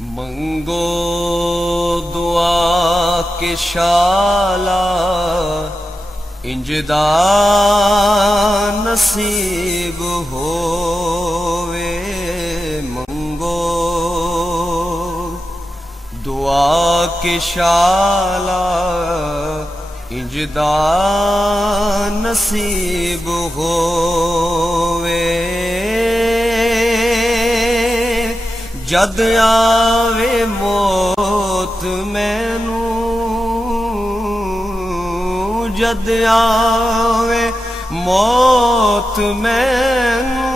मंगो दुआ के शाला इंजदा नसीब होवे। मंगो दुआ के शाला इंजदा नसीब होवे। जद आवे मौत मैनू, जद आवे मौत मैनू,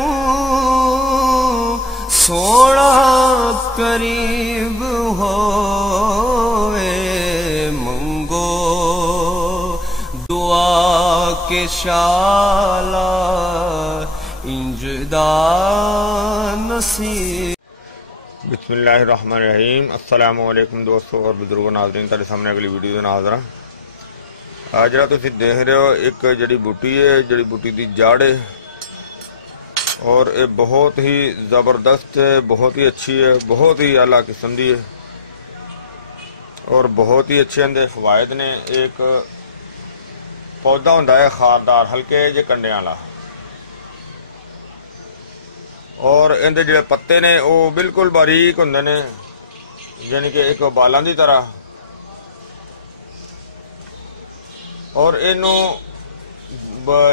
सोना करीब होवे। मंगो दुआ के शाला इंजदा नसीब। बिस्मिल्लाहिर्रहमानिर्रहीम। अस्सलामु अलैकुम दोस्तों और बुजुर्गो नाज़रीन, तेरे सामने अगली वीडियो दे नाल हाज़र। जरा तुसीं देख रहे हो एक जड़ी बूटी है, जड़ी बूटी की जड़ है और ये बहुत ही ज़बरदस्त है, बहुत ही अच्छी है, बहुत ही आला किस्म की है और बहुत ही अच्छे इहदे फवायद ने। एक पौधा हुंदा है खारदार हल्के जे कंडियां वाला और इहदे जिहड़े पत्ते ने वो बिल्कुल बारीक हुंदे ने, यानी कि एक बालां दी तरह। और इनू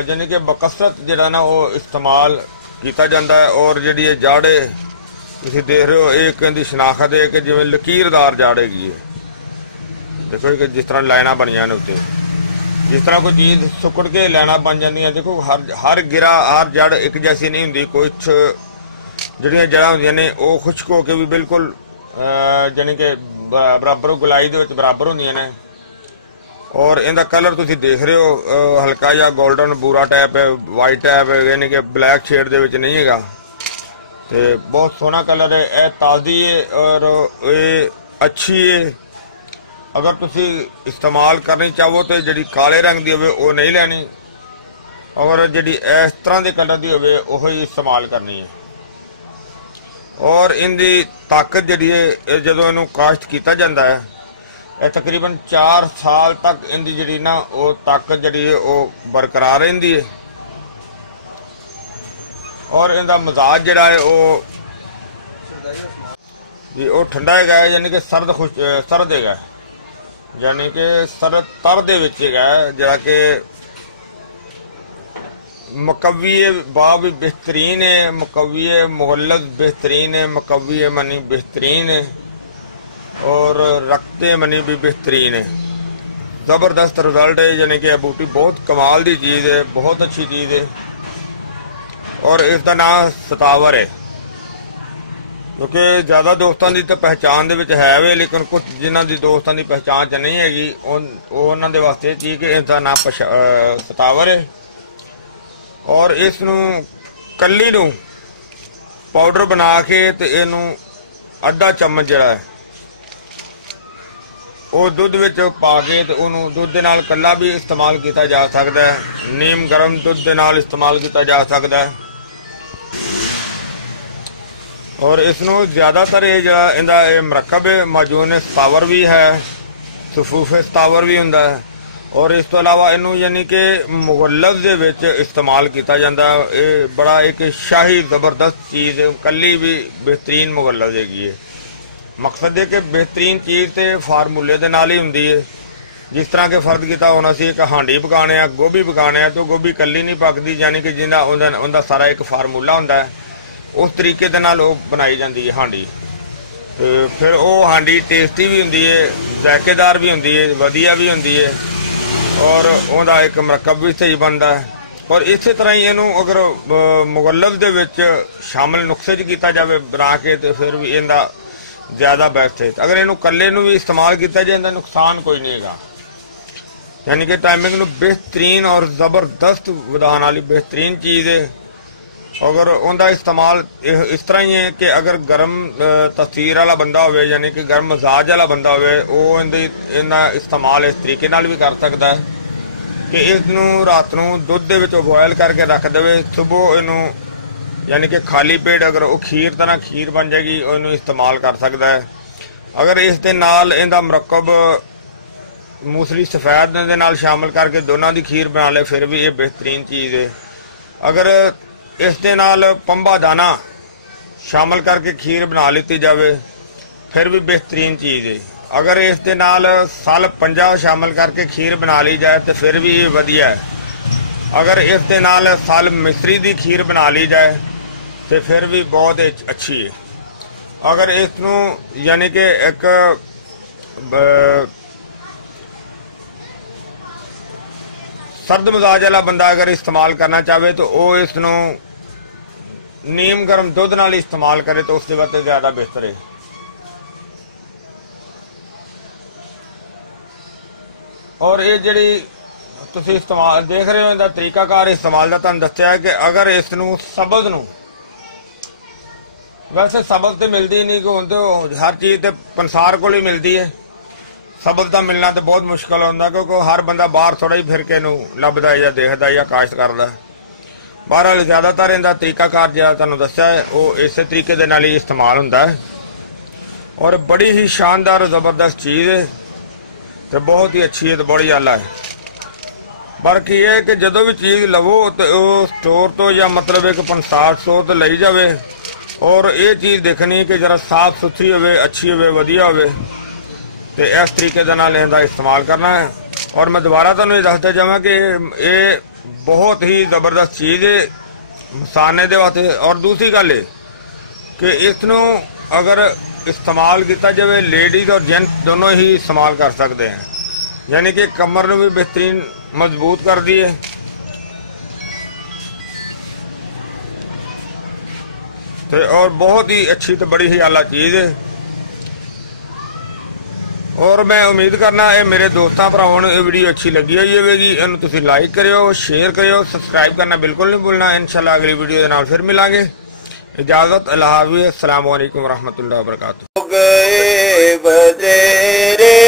यानी कि बकसरत जिहड़ा ना वो इस्तेमाल किया जाता है। और जिहड़ी ये जड़ है तुसीं देख रहे हो, एक इहदी शनाखत है कि जिवें लकीरदार जड़ हैगी है। देखो कि जिस तरह लाइनां बनियां ने उत्ते, जिस तरह कोई चीज़ सुकड़ के लाइनां बन जांदियां। देखो हर गिरा हर जड़ एक जैसी नहीं हुंदी, कुछ ਜਿਹੜੀਆਂ ਜੜ੍ਹਾਂ ਹੁੰਦੀਆਂ ਨੇ ਉਹ ਖੁਸ਼ਕ ਹੋ ਕੇ ਵੀ ਬਿਲਕੁਲ ਜਾਨੀ ਕਿ ਬਰਾਬਰ ਗੁਲਾਈ ਦੇ ਵਿੱਚ ਬਰਾਬਰ ਹੁੰਦੀਆਂ ਨੇ। ਔਰ ਇਹਦਾ ਕਲਰ ਤੁਸੀਂ ਦੇਖ ਰਹੇ ਹੋ, ਹਲਕਾ ਜਿਹਾ 골ਡਨ ਬੂਰਾ ਟਾਈਪ ਹੈ, ਵਾਈਟ ਟਾਈਪ ਹੈ, ਯਾਨੀ ਕਿ ਬਲੈਕ ਸ਼ੇਡ ਦੇ ਵਿੱਚ ਨਹੀਂ ਹੈਗਾ ਤੇ ਬਹੁਤ ਸੋਹਣਾ ਕਲਰ ਹੈ। ਇਹ ਤਾਜ਼ੀ ਹੈ ਔਰ ਇਹ ਅੱਛੀ ਹੈ। ਅਗਰ ਤੁਸੀਂ ਇਸਤੇਮਾਲ ਕਰਨੀ ਚਾਹੋ ਤਾਂ ਜਿਹੜੀ ਕਾਲੇ ਰੰਗ ਦੀ ਹੋਵੇ ਉਹ ਨਹੀਂ ਲੈਣੀ, ਔਰ ਜਿਹੜੀ ਇਸ ਤਰ੍ਹਾਂ ਦੇ ਕਲਰ ਦੀ ਹੋਵੇ ਉਹ ਹੀ ਇਸਤੇਮਾਲ ਕਰਨੀ ਹੈ। और इनकी ताकत जी है जो इनू काश्त किया जाता है, यह तकरीबन 4 साल तक इनकी जी ना वो ताकत जी है वो बरकरार रही है। और इनका मिजाज जड़ा है वो ठंडा है, यानी कि सरद है, यानी कि सरद तर दे विच है, जरा कि मकवी बाब भी बेहतरीन है, मकवी मुगल्लद बेहतरीन है, मकवी मनी बेहतरीन है और रखते मनी भी बेहतरीन है। ज़बरदस्त रिजल्ट है, यानी कि बूटी बहुत कमाल की चीज़ है, बहुत अच्छी चीज़ है। और इसका नाम सतावर है, क्योंकि ज़्यादा दोस्तों की तो पहचान दे विच है वे, लेकिन कुछ जिन्हों की दोस्तों की पहचान च नहीं हैगी उन्होंने वास्ते चीज़ कि इसका नाम सतावर है। और इस कली नू पाउडर बना के ते इनू अद्धा चम्मच जड़ा है वो दुध विच पा के ते उहनू दुध दे नाल कला भी इस्तेमाल किया जा सकता है, नीम गर्म दुध दे नाल इस्तेमाल किया जा सकता है। और इसनू ज़्यादातर ये जड़ा इहदा मरकब है मौजूद है, सतावर भी है, सफूफे सतावर भी हुंदा है। और इस तो अलावा इनू यानी कि मुगल्लद दे विच इस्तेमाल किया जाता है। ये बड़ा एक शाही ज़बरदस्त चीज़ है, कली भी बेहतरीन मुगल्लद हैगी है। मकसद है कि बेहतरीन चीज़ तो फार्मूले दे नाल ही हुंदी है। जिस तरह के फर्द किया होना सी एक हांडी पकाने गोभी पकाने तो गोभी कली नहीं पकती, यानी कि जिंदा उनका सारा एक फार्मूला होंदा है, उस तरीके दे नाल बनाई जाती है हांडी। फिर वो हांडी टेस्टी भी हुंदी है, जायकेदार भी हुंदी है, वधिया भी हुंदी है और उनका एक मरकब भी सही बनता है। और इस तरह ही इनू अगर मुगल्लद दे विच शामिल नुस्खे च किया जाए बना के तो फिर भी इनका ज़्यादा बेस्ट है। अगर इनू कल्ले नू भी इस्तेमाल किया जाए इनका नुकसान कोई नहीं है, यानी कि टाइमिंग नू बेहतरीन और ज़बरदस्त वधाने वाली बेहतरीन चीज़ है। अगर उनका इस्तेमाल इस तरह ही है कि अगर गर्म तसीर वाला बंदा हो, यानी कि गर्म मजाज वाला बंदा हो, इनका इस्तेमाल इस तरीके भी कर सकता है कि इसनू रात को दुध दे विच बॉयल करके रख दे, सुबह इनू यानी कि खाली पेट अगर वो खीर तरह खीर बन जाएगी इनू इस्तेमाल कर सकता है। अगर इस दे नाल इहदा मुरक्कब मूसली सफेद दे नाल शामिल करके दोनों की खीर बना ले फिर भी ये बेहतरीन चीज़ है। अगर इस दे नाल पंबा दाना शामिल करके खीर बना लीती जाए फिर भी बेहतरीन चीज़ है। अगर इस दे नाल सल पंजा शामिल करके खीर बना ली जाए तो फिर भी ये वधिया है। अगर इस दे नाल सल मिसरी की खीर बना ली जाए तो फिर भी बहुत अच्छी है। अगर इसनू यानी कि एक सर्द मिजाज वाला बंदा अगर इस्तेमाल करना चाहे तो वह इसनू नीम गर्म दुध नाल इस्तेमाल करे तो उसके वास्ते ज़्यादा बेहतर है। और ये जिहड़ी तुसीं इस्तेमाल देख रहे हो इहदा तरीकाकार इस्तेमाल का तुहानूं दस्सिया है कि अगर इसनू सबज नूं वैसे सबज तो मिलती नहीं कि तो हर चीज़ तो पंसार को ही मिलती है, सबज का मिलना तो बहुत मुश्किल होंदा क्योंकि हर बंदा बाहर थोड़ा ही फिर के लभदा या देखदा या काश्त करदा। बहरहाल ज़्यादातर इहदा तरीकाकार जिहड़ा तुहानूं दस्सिया है वो इस तरीके दे नाल ही इस्तेमाल हुंदा है और बड़ी ही शानदार ज़बरदस्त चीज़ है तो बहुत ही अच्छी है तो बड़ी आला है। बाकी ये है कि जदों भी चीज़ लवो तो स्टोर तो या मतलब एक पंसार स्टोर तो लई जावे और ये चीज़ देखनी कि जरा साफ सुथरी हो, अच्छी हो, वधिया हो, तो इस तरीके के नाल इहदा इस्तेमाल करना है। और मैं दोबारा तुहानूं ये दसदा जावां कि ये बहुत ही ज़बरदस्त चीज़ है मसाने दे वास्ते। और दूसरी गल है कि इसनूं अगर इस्तेमाल किया जाए लेडीज़ और जेंट्स दोनों ही इस्तेमाल कर सकते हैं, यानी कि कमर में भी बेहतरीन मजबूत कर दी है तो और बहुत ही अच्छी तो बड़ी ही आला चीज़ है। और मैं उम्मीद करना है मेरे दोस्तों भरावां नूं ये वीडियो अच्छी लगी हुई होगी। इन्हूं तुसीं लाइक करियो, शेयर करियो, सबसक्राइब करना बिल्कुल नहीं भूलना। इंशाल्लाह अगली वीडियो के नाल फिर मिलांगे। इजाज़त, अल्लाह हाफ़िज़, अस्सलामु अलैकुम रहमतुल्लाहि व बरकातुहू। गए बदेरे